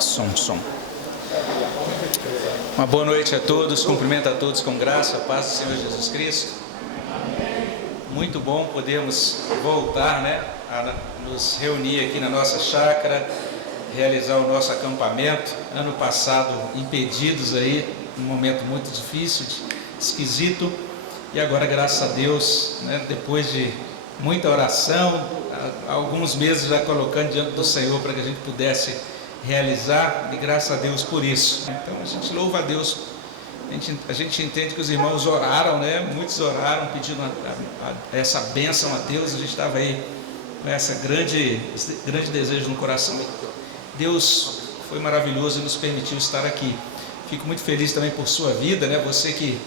Som. Uma boa noite a todos, cumprimento a todos com graça, a paz do Senhor Jesus Cristo. Muito bom podermos voltar, a nos reunir aqui na nossa chácara, realizar o nosso acampamento. Ano passado impedidos aí, um momento muito difícil, esquisito, e agora, graças a Deus, depois de muita oração, alguns meses já colocando diante do Senhor para que a gente pudesse realizar, e graças a Deus por isso. Então a gente louva a Deus, a gente entende que os irmãos oraram, muitos oraram pedindo essa bênção a Deus. A gente estava aí com essa grande desejo no coração. Deus foi maravilhoso e nos permitiu estar aqui. Fico muito feliz também por sua vida, você que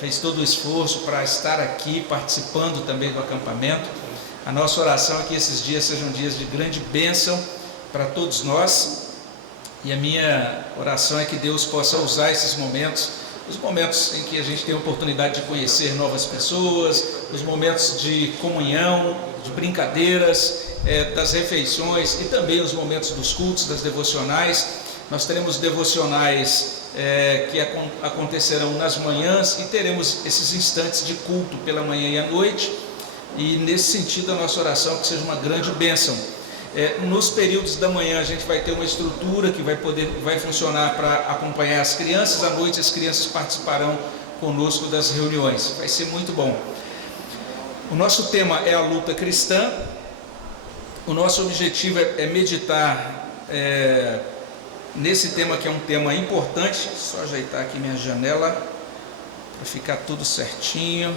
fez todo o esforço para estar aqui participando também do acampamento. A nossa oração é que esses dias sejam dias de grande bênção para todos nós, e a minha oração é que Deus possa usar esses momentos, os momentos em que a gente tem a oportunidade de conhecer novas pessoas, os momentos de comunhão, de brincadeiras, das refeições, e também os momentos dos cultos, das devocionais. Nós teremos devocionais que acontecerão nas manhãs, e teremos esses instantes de culto pela manhã e à noite, e nesse sentido a nossa oração é que seja uma grande bênção. Nos períodos da manhã a gente vai ter uma estrutura que vai funcionar para acompanhar as crianças. À noite as crianças participarão conosco das reuniões. Vai ser muito bom. O nosso tema é a luta cristã. O nosso objetivo é meditar nesse tema, que é um tema importante. Só ajeitar aqui minha janela para ficar tudo certinho,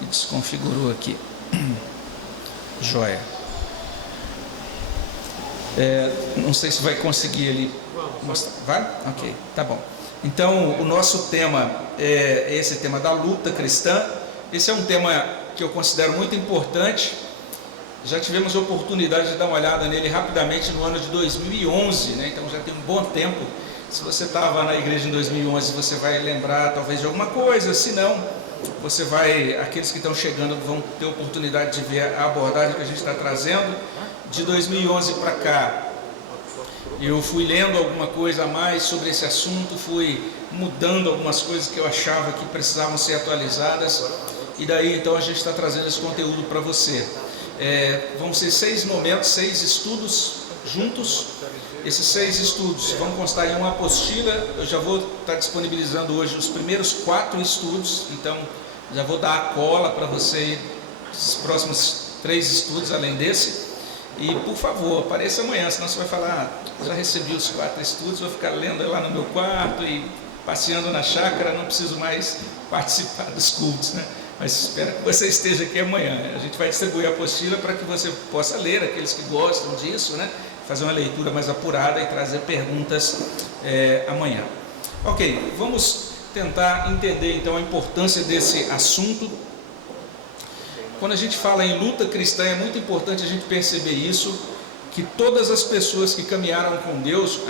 que desconfigurou aqui. Joia. Não sei se vai conseguir ali mostrar. Vai? Ok, tá bom. Então, o nosso tema é esse tema da luta cristã. Esse é um tema que eu considero muito importante. Já tivemos a oportunidade de dar uma olhada nele rapidamente no ano de 2011, então já tem um bom tempo. Se você estava na igreja em 2011, você vai lembrar talvez de alguma coisa. Se não, aqueles que estão chegando vão ter a oportunidade de ver a abordagem que a gente está trazendo. De 2011 para cá, eu fui lendo alguma coisa a mais sobre esse assunto, fui mudando algumas coisas que eu achava que precisavam ser atualizadas, e daí então a gente está trazendo esse conteúdo para você. Vão ser 6 momentos, 6 estudos juntos. Esses 6 estudos vão constar em uma apostila. Eu já vou estar disponibilizando hoje os primeiros 4 estudos, então já vou dar a cola para você, os próximos 3 estudos além desse. E por favor, apareça amanhã, senão você vai falar: já recebi os 4 estudos, vou ficar lendo lá no meu quarto e passeando na chácara, não preciso mais participar dos cultos, Mas espero que você esteja aqui amanhã. A gente vai distribuir a apostila para que você possa ler, aqueles que gostam disso, fazer uma leitura mais apurada e trazer perguntas amanhã. Ok, vamos tentar entender então a importância desse assunto. Quando a gente fala em luta cristã, é muito importante a gente perceber isso, que todas as pessoas que caminharam com Deus,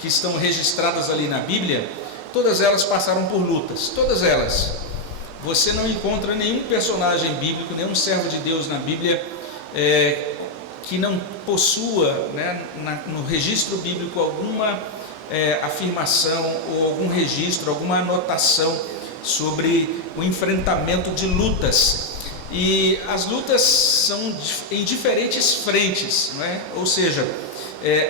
que estão registradas ali na Bíblia, todas elas passaram por lutas, todas elas. Você não encontra nenhum personagem bíblico, nenhum servo de Deus na Bíblia que não possua, no registro bíblico, alguma afirmação ou algum registro, alguma anotação sobre o enfrentamento de lutas. E as lutas são em diferentes frentes, Ou seja,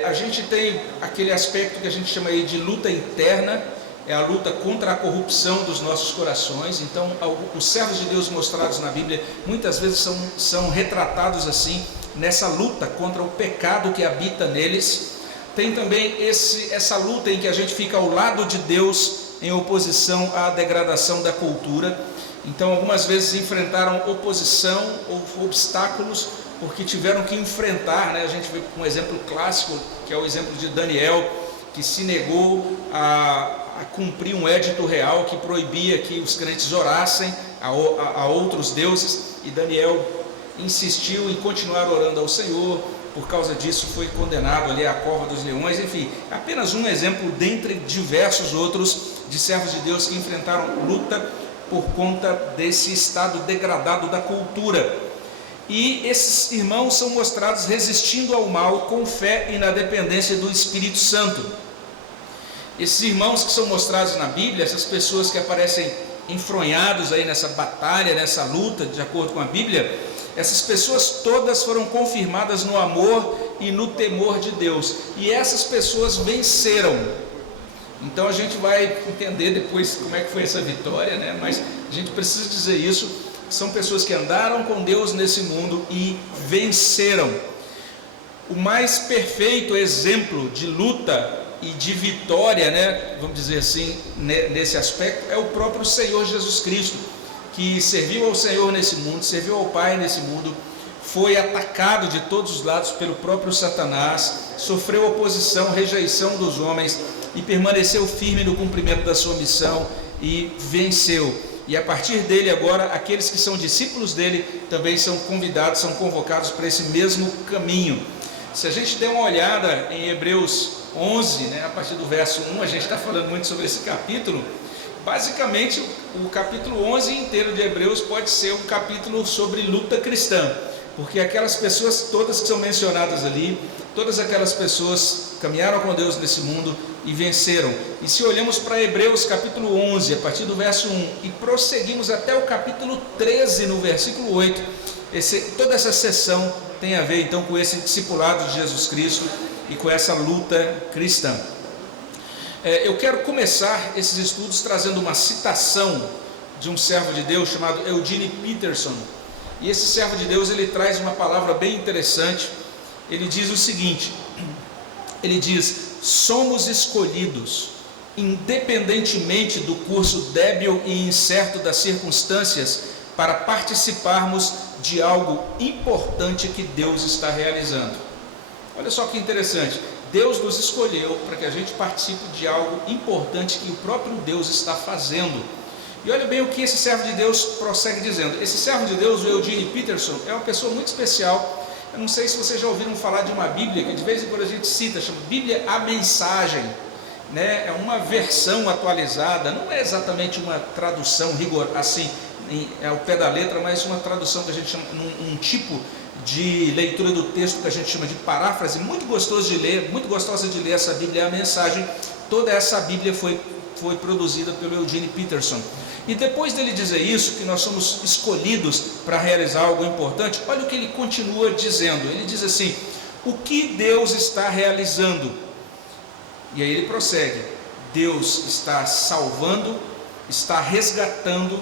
a gente tem aquele aspecto que a gente chama aí de luta interna, é a luta contra a corrupção dos nossos corações. Então, os servos de Deus mostrados na Bíblia, muitas vezes são retratados assim, nessa luta contra o pecado que habita neles. Tem também essa luta em que a gente fica ao lado de Deus, em oposição à degradação da cultura. Então, algumas vezes enfrentaram oposição ou obstáculos, porque tiveram que enfrentar, A gente vê um exemplo clássico, que é o exemplo de Daniel, que se negou a cumprir um édito real que proibia que os crentes orassem a outros deuses, e Daniel insistiu em continuar orando ao Senhor. Por causa disso foi condenado ali à cova dos leões. Enfim, apenas um exemplo dentre diversos outros de servos de Deus que enfrentaram luta por conta desse estado degradado da cultura. E esses irmãos são mostrados resistindo ao mal com fé e na dependência do Espírito Santo. Esses irmãos que são mostrados na Bíblia, essas pessoas que aparecem enfronhados aí nessa batalha, nessa luta, de acordo com a Bíblia, essas pessoas todas foram confirmadas no amor e no temor de Deus, e essas pessoas venceram. Então a gente vai entender depois como é que foi essa vitória, né? Mas a gente precisa dizer isso. São pessoas que andaram com Deus nesse mundo e venceram. O mais perfeito exemplo de luta e de vitória, né, vamos dizer assim, nesse aspecto, é o próprio Senhor Jesus Cristo, que serviu ao Senhor nesse mundo, serviu ao Pai nesse mundo, foi atacado de todos os lados pelo próprio Satanás, sofreu oposição, rejeição dos homens e permaneceu firme no cumprimento da sua missão e venceu. E a partir dele agora, aqueles que são discípulos dele também são convidados, são convocados para esse mesmo caminho. Se a gente der uma olhada em Hebreus 11, né, a partir do verso 1, a gente está falando muito sobre esse capítulo. Basicamente, o capítulo 11 inteiro de Hebreus pode ser um capítulo sobre luta cristã, porque aquelas pessoas todas que são mencionadas ali, todas aquelas pessoas caminharam com Deus nesse mundo e venceram. E se olhamos para Hebreus capítulo 11, a partir do verso 1, e prosseguimos até o capítulo 13, no versículo 8, toda essa sessão tem a ver então com esse discipulado de Jesus Cristo e com essa luta cristã. Eu quero começar esses estudos trazendo uma citação de um servo de Deus chamado Eugene Peterson. E esse servo de Deus, ele traz uma palavra bem interessante. Ele diz o seguinte, ele diz: somos escolhidos, independentemente do curso débil e incerto das circunstâncias, para participarmos de algo importante que Deus está realizando. Olha só que interessante, Deus nos escolheu para que a gente participe de algo importante que o próprio Deus está fazendo. E olha bem o que esse servo de Deus prossegue dizendo. Esse servo de Deus, o Eugene Peterson, é uma pessoa muito especial. Eu não sei se vocês já ouviram falar de uma Bíblia que de vez em quando a gente cita, chama Bíblia a Mensagem, né? É uma versão atualizada, não é exatamente uma tradução assim, ao pé da letra, mas uma tradução que a gente chama, um tipo de leitura do texto que a gente chama de paráfrase, muito gostoso de ler, muito gostosa de ler essa Bíblia a Mensagem. Toda essa Bíblia foi produzida pelo Eugene Peterson. E depois dele dizer isso, que nós somos escolhidos para realizar algo importante, olha o que ele continua dizendo. Ele diz assim: o que Deus está realizando? E aí ele prossegue: Deus está salvando, está resgatando,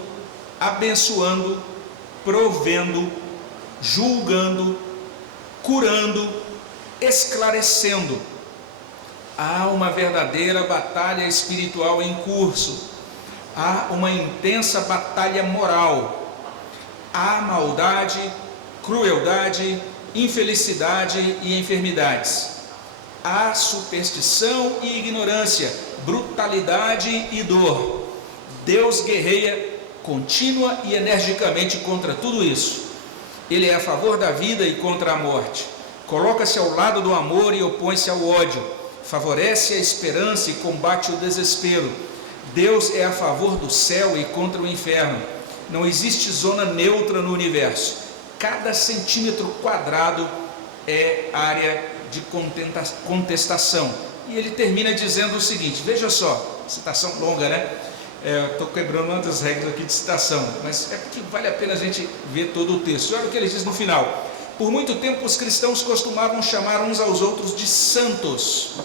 abençoando, provendo, julgando, curando, esclarecendo. Há uma verdadeira batalha espiritual em curso. Há uma intensa batalha moral. Há maldade, crueldade, infelicidade e enfermidades. Há superstição e ignorância, brutalidade e dor. Deus guerreia contínua e energicamente contra tudo isso. Ele é a favor da vida e contra a morte. Coloca-se ao lado do amor e opõe-se ao ódio. Favorece a esperança e combate o desespero. Deus é a favor do céu e contra o inferno. Não existe zona neutra no universo. Cada centímetro quadrado é área de contestação. E ele termina dizendo o seguinte, veja só, citação longa, né? Estou quebrando uma das regras aqui de citação, mas é porque vale a pena a gente ver todo o texto. Olha o que ele diz no final: por muito tempo os cristãos costumavam chamar uns aos outros de santos.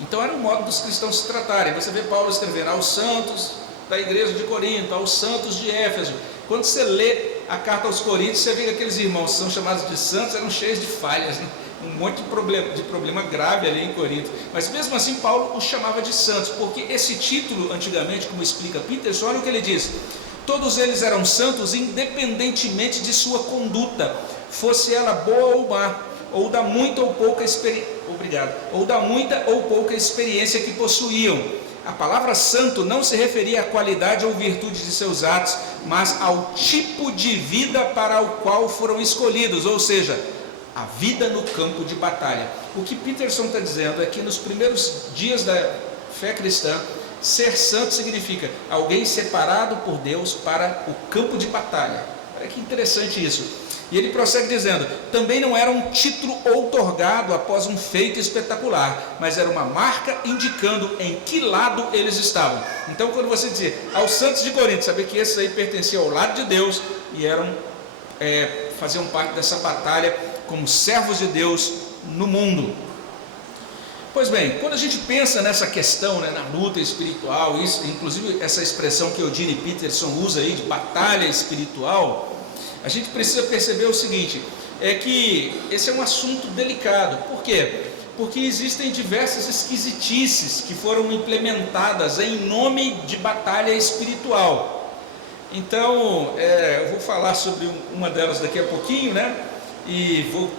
Então era um modo dos cristãos se tratarem. Você vê Paulo escrevendo aos santos da igreja de Corinto, aos santos de Éfeso. Quando você lê a carta aos Coríntios, você vê que aqueles irmãos que são chamados de santos eram cheios de falhas, né? Um monte de problema grave ali em Corinto. Mas mesmo assim Paulo os chamava de santos, porque esse título antigamente, como explica Peterson, olha o que ele diz: todos eles eram santos independentemente de sua conduta, fosse ela boa ou má, ou da muita ou pouca experiência que possuíam. A palavra santo não se referia à qualidade ou virtude de seus atos, mas ao tipo de vida para o qual foram escolhidos, ou seja, a vida no campo de batalha. O que Peterson está dizendo é que nos primeiros dias da fé cristã, ser santo significa alguém separado por Deus para o campo de batalha. Olha que interessante isso. E ele prossegue dizendo: também não era um título outorgado após um feito espetacular, mas era uma marca indicando em que lado eles estavam. Então, quando você dizia aos santos de Corinto, sabia que esses aí pertenciam ao lado de Deus e faziam parte dessa batalha como servos de Deus no mundo. Pois bem, quando a gente pensa nessa questão, né, na luta espiritual, isso, inclusive essa expressão que Eugene Peterson usa aí de batalha espiritual, a gente precisa perceber o seguinte, é que esse é um assunto delicado. Por quê? Porque existem diversas esquisitices que foram implementadas em nome de batalha espiritual. Então, eu vou falar sobre uma delas daqui a pouquinho, né? E vou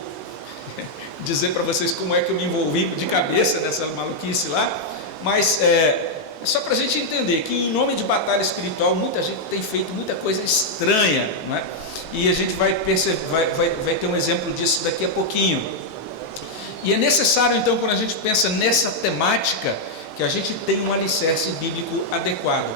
dizer para vocês como é que eu me envolvi de cabeça nessa maluquice lá. Mas só para a gente entender que em nome de batalha espiritual muita gente tem feito muita coisa estranha, não é? E a gente vai ter um exemplo disso daqui a pouquinho. E é necessário então, quando a gente pensa nessa temática, que a gente tenha um alicerce bíblico adequado.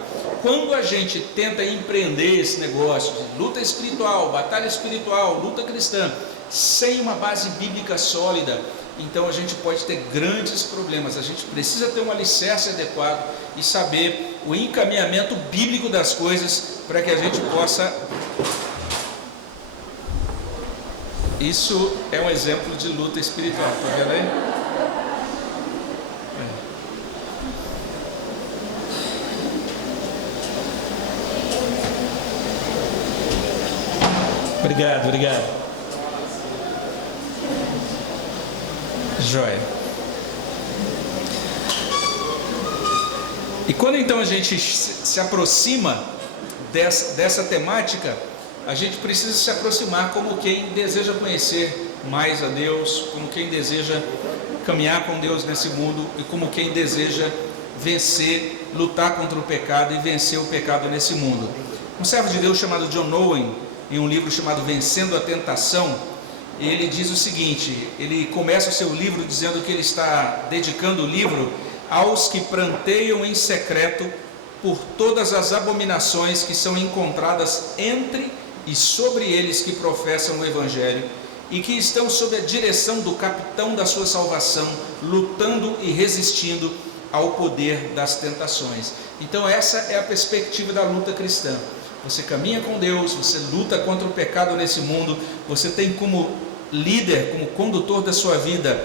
Quando a gente tenta empreender esse negócio de luta espiritual, batalha espiritual, luta cristã, sem uma base bíblica sólida, então a gente pode ter grandes problemas. A gente precisa ter um alicerce adequado e saber o encaminhamento bíblico das coisas para que a gente possa... Isso é um exemplo de luta espiritual, está vendo aí? Obrigado. Joia. E quando então a gente se aproxima dessa temática, a gente precisa se aproximar como quem deseja conhecer mais a Deus, como quem deseja caminhar com Deus nesse mundo e como quem deseja vencer, lutar contra o pecado e vencer o pecado nesse mundo. Um servo de Deus chamado John Owen, em um livro chamado Vencendo a Tentação, ele diz o seguinte, ele começa o seu livro dizendo que ele está dedicando o livro aos que pranteiam em secreto por todas as abominações que são encontradas entre e sobre eles que professam o Evangelho e que estão sob a direção do capitão da sua salvação, lutando e resistindo ao poder das tentações. Então essa é a perspectiva da luta cristã. Você caminha com Deus, você luta contra o pecado nesse mundo, você tem como líder, como condutor da sua vida,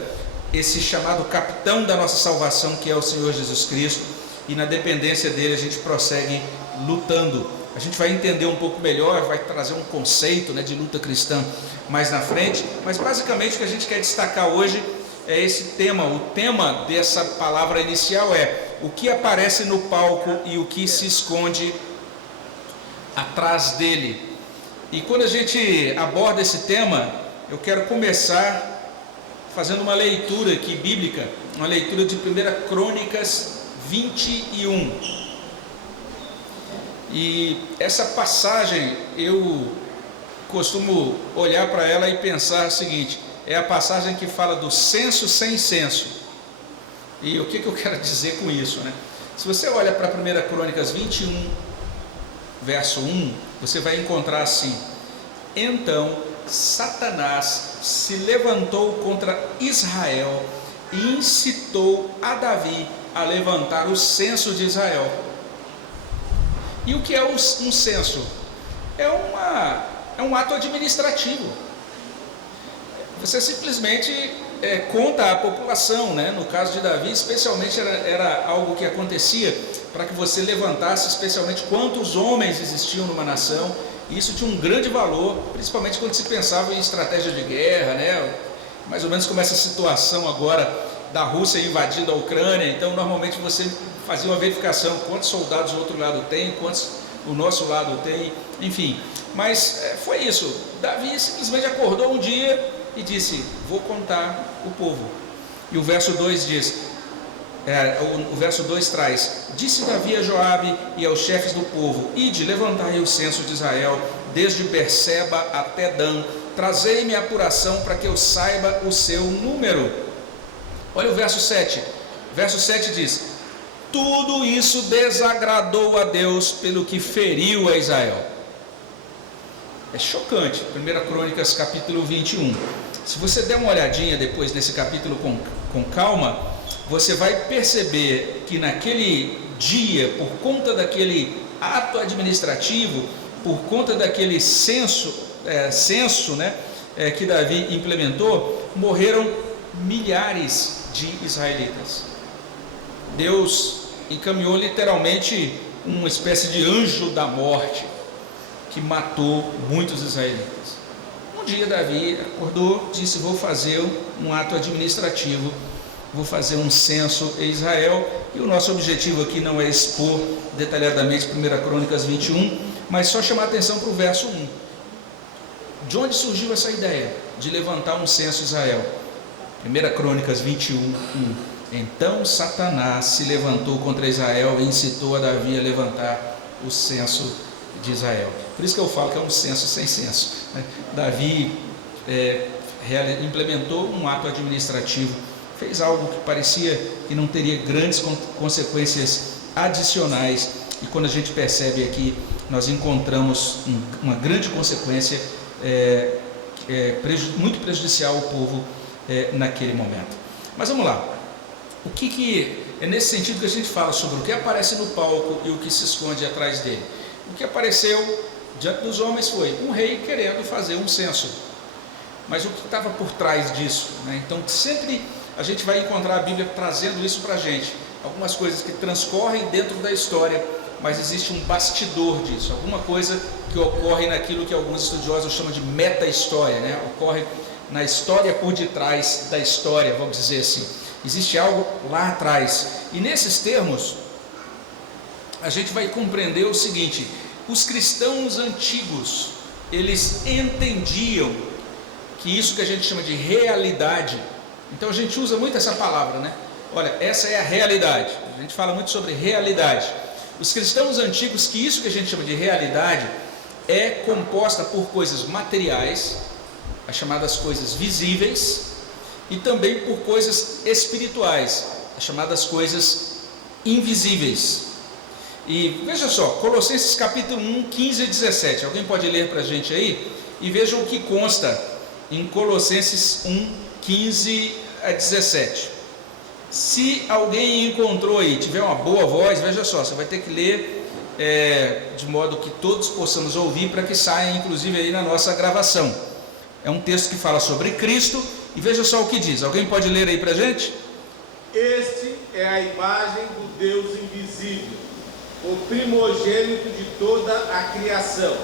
esse chamado capitão da nossa salvação, que é o Senhor Jesus Cristo, e na dependência dele a gente prossegue lutando. A gente vai entender um pouco melhor, vai trazer um conceito, né, de luta cristã mais na frente, mas basicamente o que a gente quer destacar hoje é esse tema. O tema dessa palavra inicial é o que aparece no palco e o que se esconde atrás dele. E quando a gente aborda esse tema, eu quero começar fazendo uma leitura aqui bíblica, uma leitura de 1 Crônicas 21. E essa passagem, eu costumo olhar para ela e pensar o seguinte, é a passagem que fala do censo sem censo. E o que eu quero dizer com isso, né? Se você olha para 1 Crônicas 21, verso 1, você vai encontrar assim: então Satanás se levantou contra Israel e incitou a Davi a levantar o censo de Israel. E o que é um censo? É um ato administrativo. Você simplesmente conta a população, né? No caso de Davi, especialmente era algo que acontecia para que você levantasse especialmente quantos homens existiam numa nação. E isso tinha um grande valor, principalmente quando se pensava em estratégia de guerra, né? Mais ou menos como essa situação agora da Rússia invadindo a Ucrânia. Então normalmente você fazia uma verificação, quantos soldados o outro lado tem, quantos o nosso lado tem, enfim. Mas foi isso, Davi simplesmente acordou um dia e disse: vou contar o povo. E o verso 2 diz, o verso 2 traz: disse Davi a Joabe e aos chefes do povo: ide, levantai o censo de Israel, desde Berseba até Dan, trazei-me a apuração para que eu saiba o seu número. Olha o verso 7, verso 7 diz: tudo isso desagradou a Deus, pelo que feriu a Israel. É chocante. 1 Crônicas capítulo 21. Se você der uma olhadinha depois nesse capítulo com calma, você vai perceber que naquele dia, por conta daquele ato administrativo, por conta daquele censo, né, que Davi implementou, morreram milhares de israelitas. Deus encaminhou literalmente uma espécie de anjo da morte que matou muitos israelitas. Um dia Davi acordou, disse: vou fazer um ato administrativo, vou fazer um censo em Israel. E o nosso objetivo aqui não é expor detalhadamente 1 Crônicas 21, mas só chamar a atenção para o verso 1. De onde surgiu essa ideia de levantar um censo em Israel? 1 Crônicas 21, 1. Então Satanás se levantou contra Israel e incitou a Davi a levantar o censo de Israel. Por isso que eu falo que é um censo sem censo, né? Davi implementou um ato administrativo, fez algo que parecia que não teria grandes consequências adicionais, e quando a gente percebe aqui, nós encontramos uma grande consequência muito prejudicial ao povo naquele momento. Mas vamos lá. O que é nesse sentido que a gente fala sobre o que aparece no palco e o que se esconde atrás dele? O que apareceu diante dos homens foi um rei querendo fazer um censo, mas o que estava por trás disso, né? Então sempre a gente vai encontrar a Bíblia trazendo isso para a gente, algumas coisas que transcorrem dentro da história, mas existe um bastidor disso, alguma coisa que ocorre naquilo que alguns estudiosos chamam de meta-história, né? Ocorre na história por detrás da história, vamos dizer assim. Existe algo lá atrás, e nesses termos a gente vai compreender o seguinte: os cristãos antigos, eles entendiam que isso que a gente chama de realidade, então a gente usa muito essa palavra, né? Olha, essa é a realidade, a gente fala muito sobre realidade. Os cristãos antigos, que isso que a gente chama de realidade é composta por coisas materiais, as chamadas coisas visíveis, e também por coisas espirituais, as chamadas coisas invisíveis. E veja só, Colossenses capítulo 1, 15 e 17, alguém pode ler para a gente aí? E veja o que consta em Colossenses 1, 15 a 17. Se alguém encontrou aí, tiver uma boa voz, veja só, você vai ter que ler de modo que todos possamos ouvir, para que saia inclusive aí na nossa gravação. É um texto que fala sobre Cristo, e veja só o que diz. Alguém pode ler aí para a gente? Este é a imagem do Deus invisível, o primogênito de toda a criação,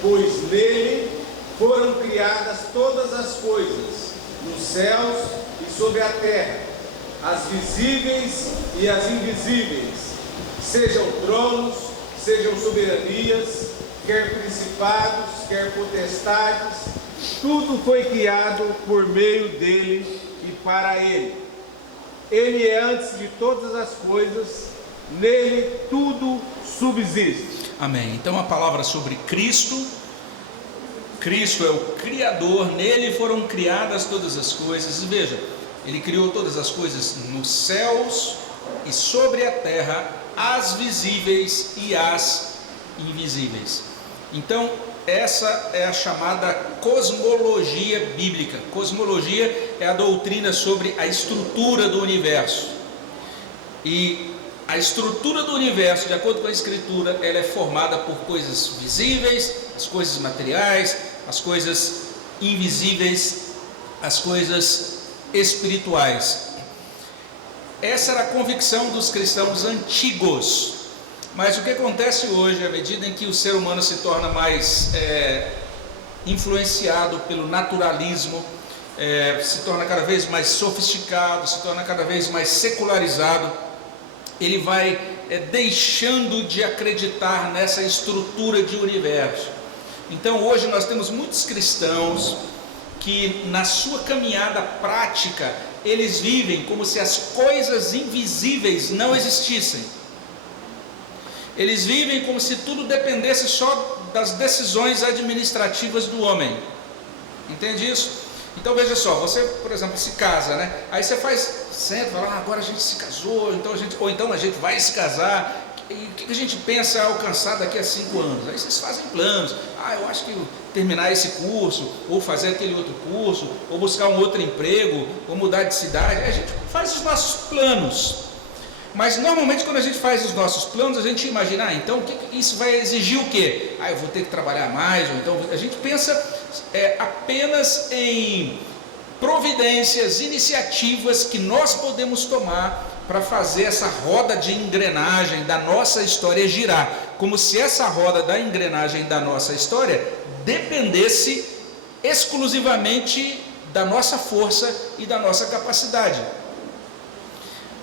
pois nele foram criadas todas as coisas, nos céus e sobre a terra, as visíveis e as invisíveis, sejam tronos, sejam soberanias, quer principados, quer potestades, tudo foi criado por meio dele e para ele. Ele é antes de todas as coisas, nele tudo subsiste. Amém. Então a palavra sobre Cristo. Cristo é o Criador, nele foram criadas todas as coisas. E veja, ele criou todas as coisas nos céus e sobre a terra, as visíveis e as invisíveis. Então essa é a chamada cosmologia bíblica. Cosmologia é a doutrina sobre a estrutura do universo. E a estrutura do universo, de acordo com a Escritura, ela é formada por coisas visíveis, as coisas materiais, as coisas invisíveis, as coisas espirituais. Essa era a convicção dos cristãos antigos. Mas o que acontece hoje, à medida em que o ser humano se torna mais influenciado pelo naturalismo, se torna cada vez mais sofisticado, se torna cada vez mais secularizado, ele vai deixando de acreditar nessa estrutura de universo. Então hoje nós temos muitos cristãos que na sua caminhada prática, eles vivem como se as coisas invisíveis não existissem. Eles vivem como se tudo dependesse só das decisões administrativas do homem. Entende isso? Então veja só, você, por exemplo, se casa, né? Aí você senta, fala, agora a gente se casou, ou então a gente vai se casar. E o que a gente pensa alcançar daqui a 5 anos? Aí vocês fazem planos. eu acho que terminar esse curso, ou fazer aquele outro curso, ou buscar um outro emprego, ou mudar de cidade. A gente faz os nossos planos. Mas normalmente quando a gente faz os nossos planos, a gente imagina, então isso vai exigir o quê? Eu vou ter que trabalhar mais, ou então a gente pensa apenas em providências, iniciativas que nós podemos tomar para fazer essa roda de engrenagem da nossa história girar, como se essa roda da engrenagem da nossa história dependesse exclusivamente da nossa força e da nossa capacidade.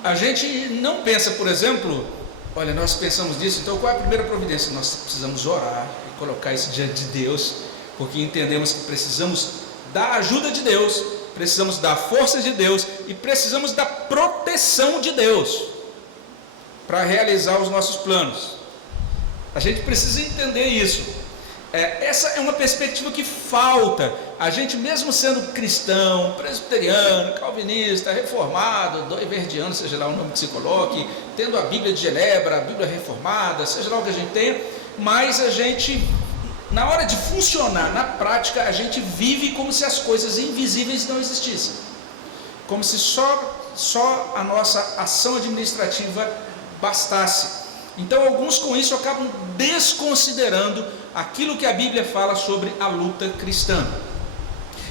A gente não pensa, por exemplo, olha, nós pensamos nisso, então qual é a primeira providência? Nós precisamos orar e colocar isso diante de Deus, porque entendemos que precisamos da ajuda de Deus, precisamos da força de Deus e precisamos da proteção de Deus para realizar os nossos planos. A gente precisa entender isso. Essa é uma perspectiva que falta. A gente, mesmo sendo cristão, presbiteriano, calvinista, reformado, doiverdiano, seja lá o nome que se coloque, tendo a Bíblia de Genebra, a Bíblia reformada, seja lá o que a gente tenha, mas a gente, na hora de funcionar, na prática, a gente vive como se as coisas invisíveis não existissem, como se só a nossa ação administrativa bastasse. Então alguns com isso acabam desconsiderando aquilo que a Bíblia fala sobre a luta cristã.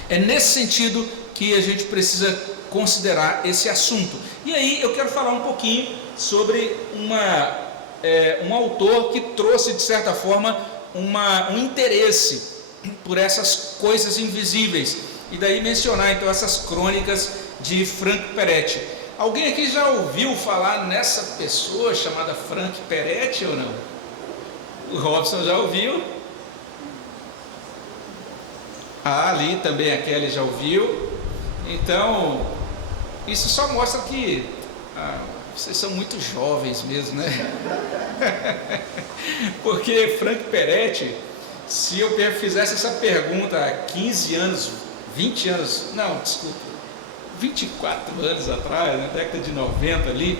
É nesse sentido que a gente precisa considerar esse assunto. E aí eu quero falar um pouquinho sobre um autor que trouxe de certa forma um interesse por essas coisas invisíveis, e daí mencionar então essas crônicas de Frank Peretti. Alguém aqui já ouviu falar nessa pessoa chamada Frank Peretti ou não? O Robson já ouviu. Ali também a Kelly já ouviu. Então, isso só mostra que vocês são muito jovens mesmo, né? Porque Frank Peretti, se eu fizesse essa pergunta há 15 anos, 20 anos, não, desculpa, 24 anos atrás, na década de 90 ali,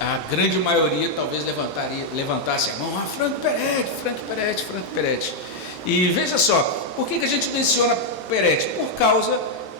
a grande maioria talvez levantasse a mão, Frank Peretti. E veja só, por que a gente menciona Peretti? Por causa